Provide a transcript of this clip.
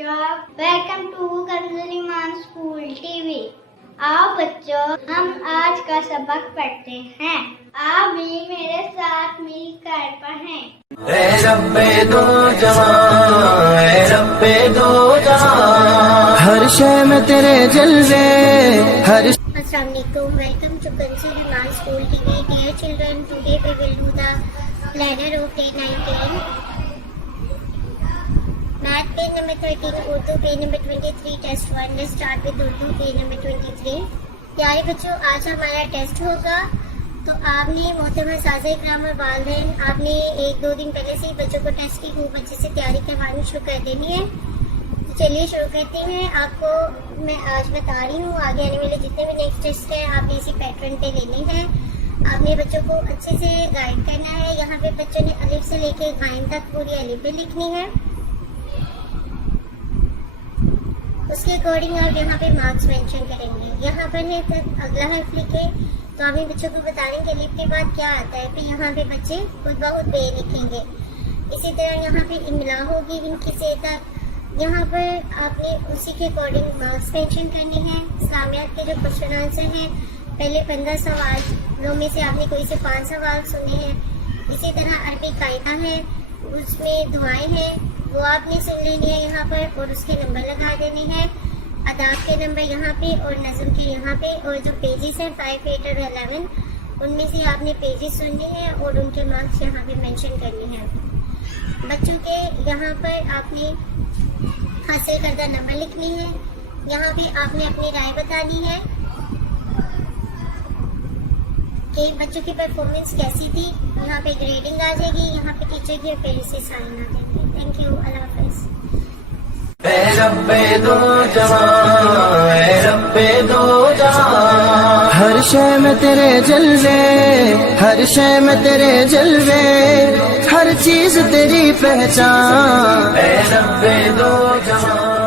बच्चों, welcome to Kanzul Iman school TV. आओ बच्चों, हम आज का सबक पढ़ते हैं। आप भी मेरे साथ मिलकर पढ़ें। ऐ रब्बे दो जहां, ऐ रब्बे दो जहां, हर शय में तेरे जलवे, हर Assalamualaikum, welcome to Conjugal Iman School TV. Dear children, today we will do the planner of day 19. Math page number 13, Urdu page number 23, test 1. Let's start with Urdu page number 23. प्यारे बच्चों, आज हमारा टेस्ट होगा। तो आपने मोहतरमा साज़े इकराम और वालिदैन, आपने 1-2 दिन पहले से ही बच्चों को टेस्ट की खूब अच्छे से तैयारी करवानी शुरू कर देनी है। तो चलिए शुरू करते हैं। आपको मैं आज बता रही हूँ, आगे आने वाले जितने भी नेक्स्ट टेस्ट हैं आपने इसी पैटर्न पे लेने हैं। आपने बच्चों को अच्छे से गाइड करना है। यहाँ पे बच्चों ने अलिफ से लेके गाइन तक पूरी अलिफ भी लिखनी है। उसके अकॉर्डिंग आप यहाँ पे मार्क्स मेंशन करेंगे। यहाँ पर है तक अगला हर्फ लिखे, तो आपने बच्चों को बताने के अलिफ के बाद क्या आता है, फिर यहाँ पे बच्चे खुद ब खुद बे लिखेंगे। इसी तरह यहाँ पे इमला होगी इनकी से तक। यहाँ पर आपने उसी के अकॉर्डिंग मार्क्स मेंशन करने हैं। इस्लामियात के जो क्वेश्चन आंसर हैं, पहले 15 सवालों में से आपने कोई से 5 सवाल सुने हैं। इसी तरह अरबी कायदा है, उसमें दुआएं हैं, वो आपने सुन लेनी है यहाँ पर और उसके नंबर लगा देने हैं। अदाब के नंबर यहाँ पे और नज़म के यहाँ पे, और जो पेजेस हैं 5, 8 और 11 उनमें से आपने पेजेस सुनने हैं और उनके मार्क्स यहाँ पे मेंशन करने हैं। बच्चों के यहाँ पर आपने हासिल करदा नंबर लिखनी है। यहाँ पे आपने अपनी राय बतानी है कि बच्चों की परफॉर्मेंस कैसी थी। यहाँ पे ग्रेडिंग आ जाएगी, यहाँ पे टीचर की और पेरेंट्स से साइन आ जाएंगे। थैंक यू, अल्लाह हाफिज़। ऐ रब्बे दो जहां, ऐ रब्बे दो जहां, हर शय में तेरे जलवे, हर शय में तेरे जलवे, हर चीज तेरी पहचान, ऐ रब्बे दो जहां।